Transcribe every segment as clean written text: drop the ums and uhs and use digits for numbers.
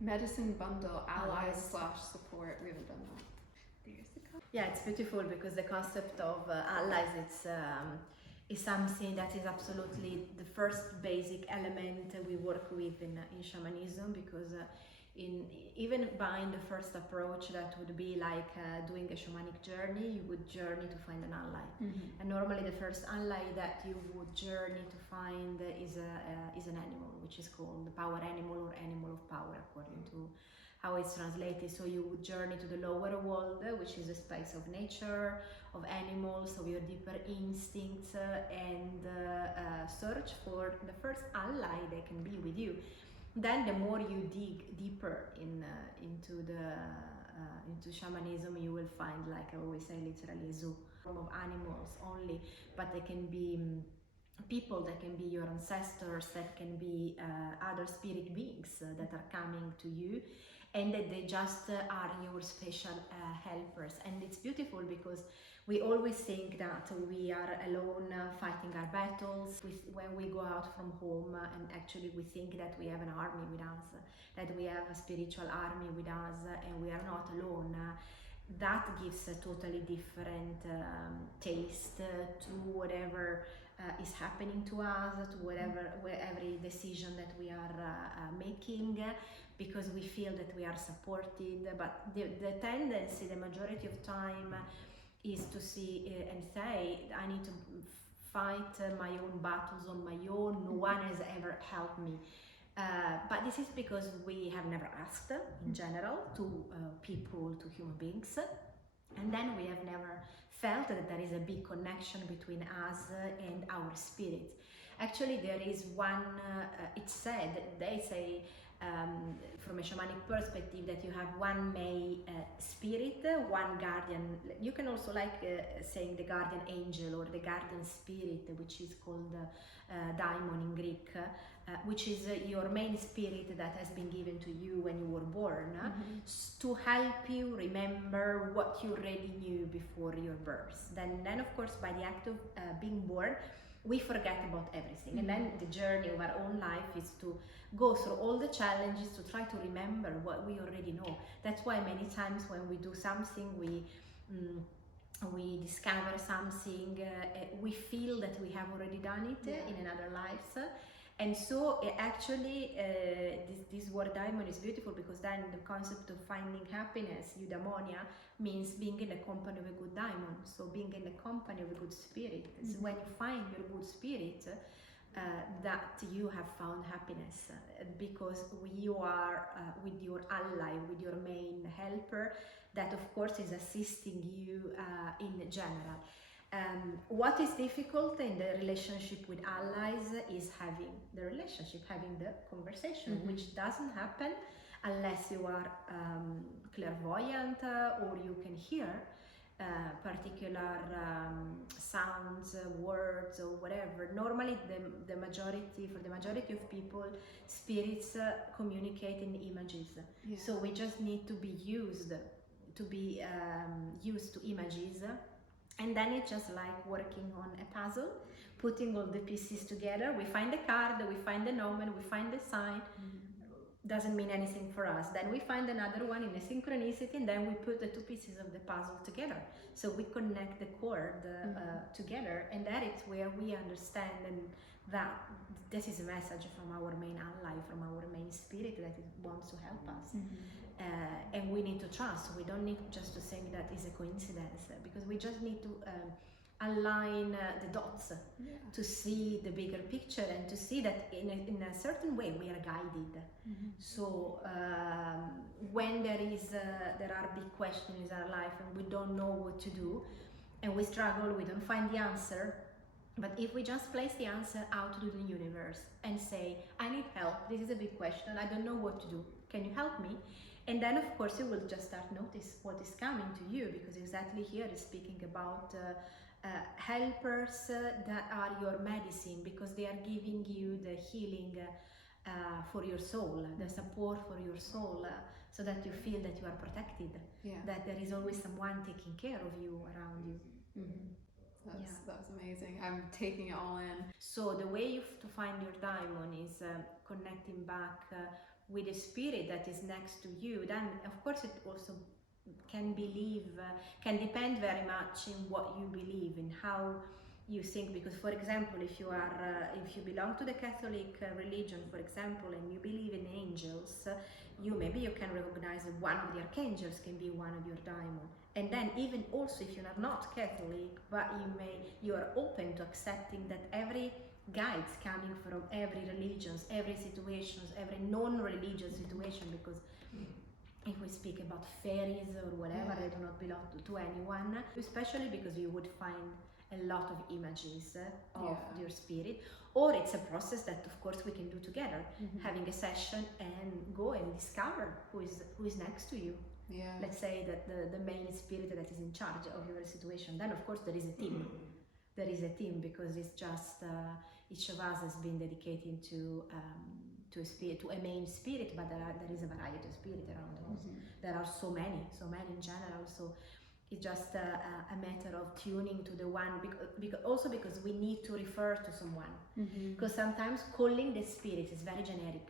medicine bundle, allies / support. We haven't done that. There's the Yeah, it's beautiful because the concept of allies, is something that is absolutely the first basic element we work with in shamanism, because even buying the first approach, that would be like doing a shamanic journey, you would journey to find an ally. And normally the first ally that you would journey to find is an animal, which is called the power animal or animal of power, according to how it's translated. So you would journey to the lower world, which is a space of nature, of animals, of your deeper instincts, and search for the first ally that can be with you. Then the more you dig deeper into shamanism, you will find, like I always say, literally a zoo of animals only, but they can be people, that can be your ancestors, that can be other spirit beings that are coming to you, and that they just are your special helpers. And it's beautiful because we always think that we are alone fighting our battles. When we go out from home, and actually we think that we have an army with us, that we have a spiritual army with us, and we are not alone. That gives a totally different taste to whatever is happening to us, to every decision that we are making, because we feel that we are supported. But the tendency, the majority of time, is to see and say, I need to fight my own battles on my own, no one has ever helped me. But this is because we have never asked, in general, to people, to human beings, and then we have never felt that there is a big connection between us and our spirit. Actually, there is one, it's said, they say, from a shamanic perspective, that you have one male spirit, one guardian. You can also like saying the guardian angel or the guardian spirit, which is called daimon in Greek, which is your main spirit that has been given to you when you were born, to help you remember what you already knew before your birth. Then of course, by the act of being born, we forget about everything. And then the journey of our own life is to go through all the challenges to try to remember what we already know. That's why many times when we do something, we discover something, we feel that we have already done it in another life. And so actually this word daimon is beautiful, because then the concept of finding happiness, eudaimonia, means being in the company of a good daimon. So being in the company of a good spirit. So when you find your good spirit, that you have found happiness, because you are with your ally, with your main helper, that of course is assisting you in general. What is difficult in the relationship with allies is having the conversation, which doesn't happen unless you are clairvoyant, or you can hear particular sounds, words, or whatever. Normally, for the majority of people, spirits communicate in images. So we just need to be used to images. And then it's just like working on a puzzle, putting all the pieces together. We find the card, we find the nomen, we find the sign. Doesn't mean anything for us. Then we find another one in a synchronicity, and then we put the two pieces of the puzzle together. So we connect the chord together, and that is where we understand that this is a message from our main ally, from our main spirit that it wants to help us. And we need to trust. We don't need just to think that is a coincidence, because we just need to align the dots to see the bigger picture, and to see that in a certain way we are guided. So when there are big questions in our life and we don't know what to do, and we struggle, we don't find the answer, but if we just place the answer out to the universe and say, I need help, this is a big question, I don't know what to do, can you help me? And then of course you will just start notice what is coming to you, because exactly here is speaking about helpers that are your medicine, because they are giving you the healing for your soul, the support for your soul, so that you feel that you are protected, that there is always someone taking care of you, around you. That's amazing. I'm taking it all in. So the way to find your daimon is connecting back with a spirit that is next to you, then of course it also can depend very much in what you believe, in how you think. Because for example, if you belong to the Catholic religion, for example, and you believe in angels, maybe you can recognize that one of the archangels can be one of your daimon. And then even also if you are not Catholic, but you are open to accepting that every guides coming from every religions, every situations, every non-religious situation, because if we speak about fairies or whatever, they do not belong to anyone, especially because you would find a lot of images of your spirit. Or it's a process that of course we can do together, having a session and go and discover who is next to you. Let's say that the main spirit that is in charge of your situation. Then of course there is a team. There is a team, because it's just each of us has been dedicated to a main spirit, but there is a variety of spirit around us. There are so many in general. So it's just a matter of tuning to the one, because we need to refer to someone. Because sometimes calling the spirit is very generic.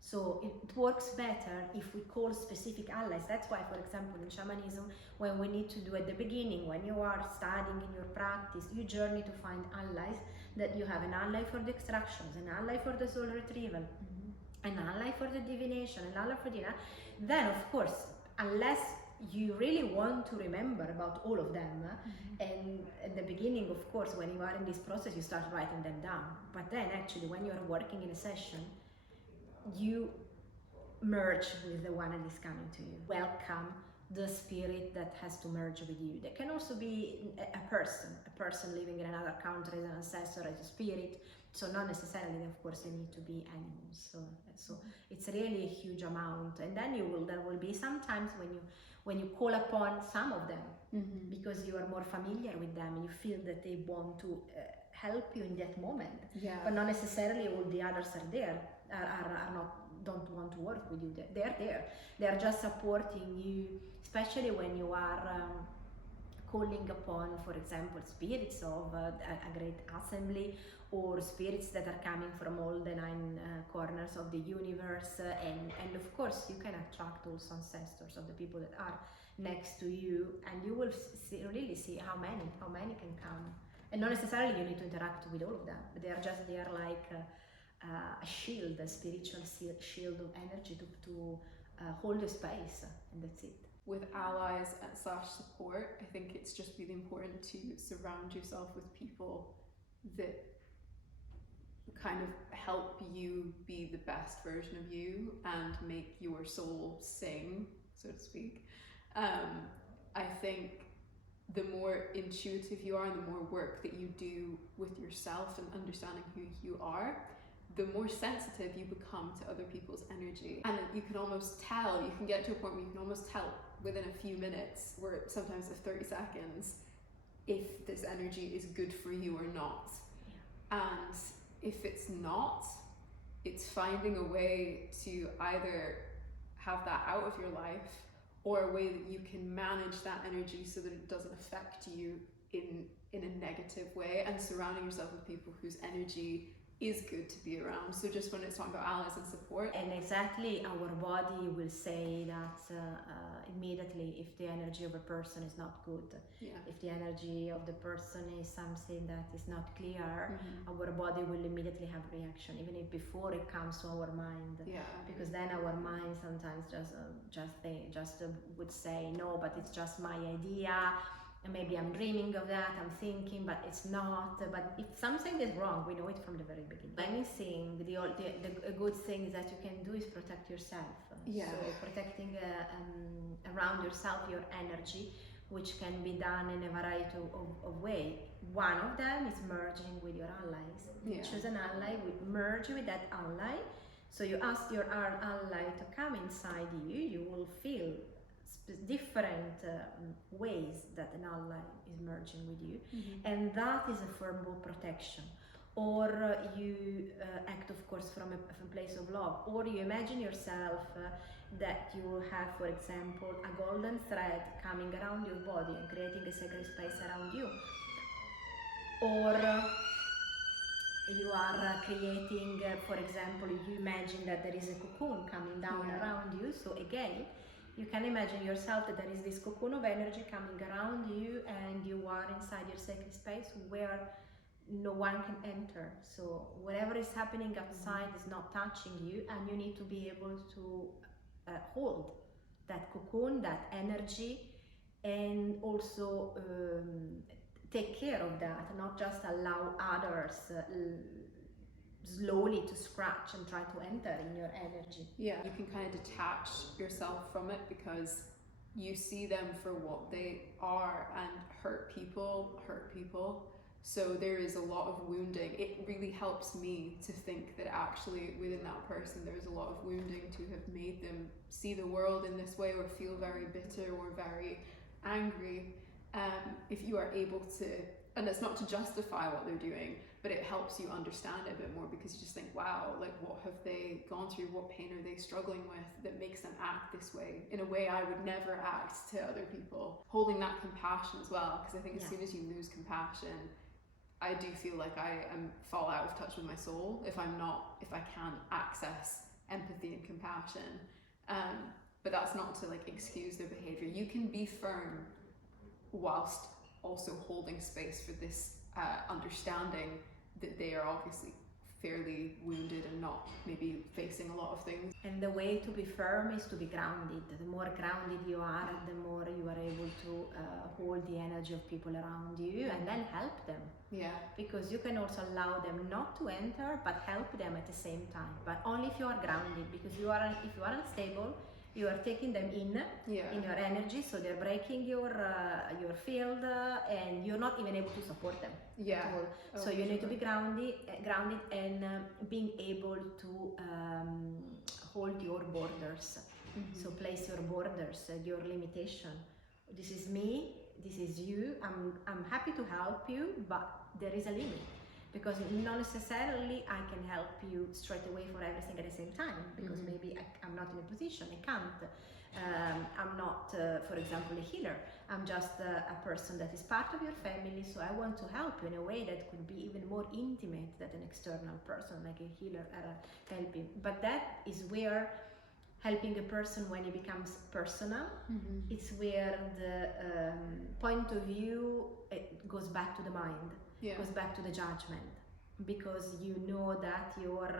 So it works better if we call specific allies. That's why, for example, in shamanism, when we need to do at the beginning, when you are studying in your practice, you journey to find allies, that you have an ally for the extractions, an ally for the soul retrieval, an ally for the divination, an ally for the... Then, of course, unless you really want to remember about all of them, and at the beginning, of course, when you are in this process, you start writing them down. But then, actually, when you are working in a session, you merge with the one that is coming to you. Welcome the spirit that has to merge with you. That can also be a person living in another country as an ancestor, as a spirit. So not necessarily, of course, they need to be animals. So it's really a huge amount. And then there will be sometimes when you call upon some of them, because you are more familiar with them, you feel that they want to help you in that moment. But not necessarily all the others are there. Don't want to work with you. They're there. They are just supporting you, especially when you are calling upon, for example, spirits of a great assembly, or spirits that are coming from all the 9 corners of the universe. And of course, you can attract also ancestors of the people that are next to you, and you will really see how many can come. And not necessarily you need to interact with all of them. They are like a shield, a spiritual shield of energy to hold the space, and that's it. With allies / support, I think it's just really important to surround yourself with people that kind of help you be the best version of you and make your soul sing, so to speak. I think the more intuitive you are and the more work that you do with yourself and understanding who you are, the more sensitive you become to other people's energy. And you can almost tell, you can get to a point where you can almost tell within a few minutes, or sometimes of 30 seconds, if this energy is good for you or not. And if it's not, it's finding a way to either have that out of your life, or a way that you can manage that energy so that it doesn't affect you in a negative way, and surrounding yourself with people whose energy is good to be around. So just when it's talking about allies and support. And exactly, our body will say that immediately if the energy of a person is not good, if the energy of the person is something that is not clear, our body will immediately have reaction, even if before it comes to our mind. Because then our mind sometimes just would say, no, but it's just my idea. And maybe I'm dreaming of that, I'm thinking, but it's not. But if something is wrong, we know it from the very beginning. Anything, a good thing that you can do is protect yourself. So protecting around yourself your energy, which can be done in a variety of ways. One of them is merging with your allies. You choose an ally, merge with that ally. So you ask your ally to come inside you, you will feel different ways that an ally is merging with you, and that is a form of protection. Or you act, of course, from a place of love, or you imagine yourself that you have, for example, a golden thread coming around your body and creating a sacred space around you. Or you are creating, for example, you imagine that there is a cocoon coming down around you. So again, you can imagine yourself that there is this cocoon of energy coming around you, and you are inside your sacred space where no one can enter. So whatever is happening outside is not touching you, and you need to be able to hold that cocoon, that energy, and also take care of that, not just allow others slowly to scratch and try to enter in your energy. Yeah, you can kind of detach yourself from it because you see them for what they are, and hurt people. So there is a lot of wounding. It really helps me to think that actually within that person there's a lot of wounding to have made them see the world in this way, or feel very bitter or very angry. If you are able to, and it's not to justify what they're doing, but it helps you understand it a bit more, because you just think, wow, like what have they gone through? What pain are they struggling with that makes them act this way, in a way I would never act to other people? Holding that compassion as well, because I think as soon as you lose compassion, I do feel like I fall out of touch with my soul if I can't access empathy and compassion. But that's not to like excuse their behavior. You can be firm whilst also holding space for this understanding that they are obviously fairly wounded and not maybe facing a lot of things. And the way to be firm is to be grounded. The more grounded you are, the more you are able to hold the energy of people around you and then help them. Yeah. Because you can also allow them not to enter, but help them at the same time. But only if you are grounded, because if you are unstable, you are taking them in your energy, so they're breaking your field, and you're not even able to support them. Yeah. So you need to be grounded and being able to hold your borders. Mm-hmm. So place your borders, your limitation. This is me. This is you. I'm happy to help you, but there is a limit. Because not necessarily I can help you straight away for everything at the same time, because maybe I'm not in a position, I can't. I'm not, for example, a healer. I'm just a person that is part of your family, so I want to help you in a way that could be even more intimate than an external person, like a healer helping. But that is where helping a person, when it becomes personal, it's where the point of view goes back to the mind. Goes back to the judgment, because you know that your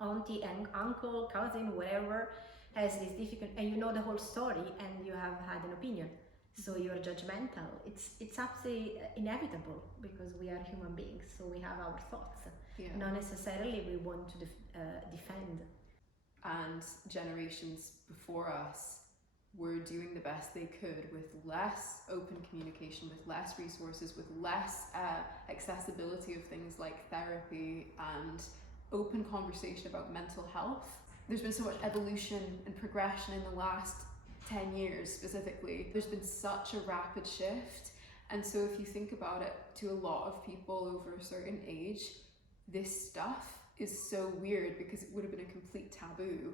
auntie and uncle, cousin, whatever, has this difficult, and you know the whole story, and you have had an opinion, so you're judgmental. It's absolutely inevitable, because we are human beings, so we have our thoughts. Not necessarily we want to defend. And generations before us were doing the best they could with less open communication, with less resources, with less accessibility of things like therapy and open conversation about mental health. There's been so much evolution and progression in the last 10 years specifically. There's been such a rapid shift. And so if you think about it, to a lot of people over a certain age, this stuff is so weird, because it would have been a complete taboo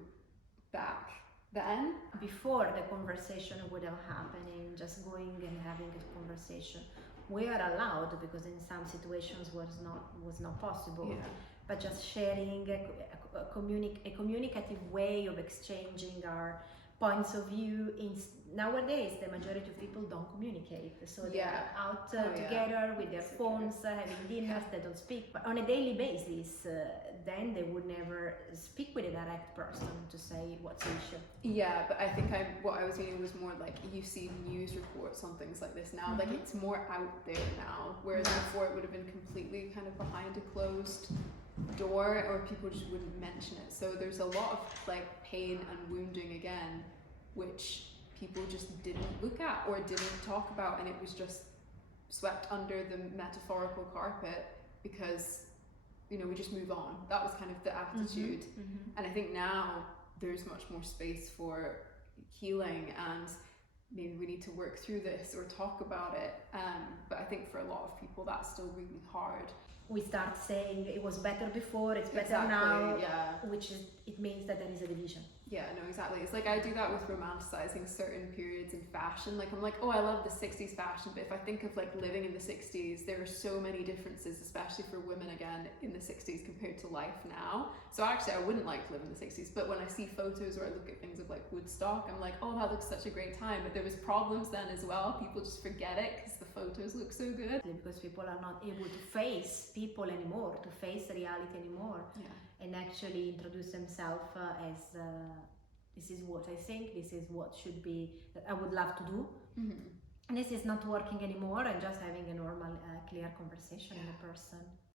back then. Before the conversation would have happened, and just going and having a conversation, we are allowed, because in some situations was not possible. But just sharing a communicative way of exchanging our points of view. Nowadays, the majority of people don't communicate, so they're out together with their phones, having dinners. They don't speak, but on a daily basis, then they would never speak with a direct person to say what's the issue. Yeah, but I think what I was meaning was more like, you see news reports on things like this now, like it's more out there now, whereas before it would have been completely kind of behind a closed door, or people just wouldn't mention it. So there's a lot of like pain and wounding again, which people just didn't look at or didn't talk about, and it was just swept under the metaphorical carpet, because we just move on. That was kind of the attitude. And I think now there's much more space for healing, and maybe we need to work through this or talk about it, but I think for a lot of people that's still really hard. We start saying it was better before, it's better now, which is, it means that there is a division. Yeah, no, exactly. It's like I do that with romanticizing certain periods in fashion. Like I'm like, oh, I love the 60s fashion, but if I think of like living in the 60s, there are so many differences, especially for women again in the 60s compared to life now. So actually I wouldn't like to live in the 60s, but when I see photos or I look at things of like Woodstock, I'm like, oh, that looks such a great time. But there was problems then as well. People just forget it because the photos look so good. Because people are not able to face people anymore, to face reality anymore. Yeah. And actually introduce themselves as this is what I think, this is what should be, that I would love to do. Mm-hmm. And this is not working anymore, and just having a normal, clear conversation with a person.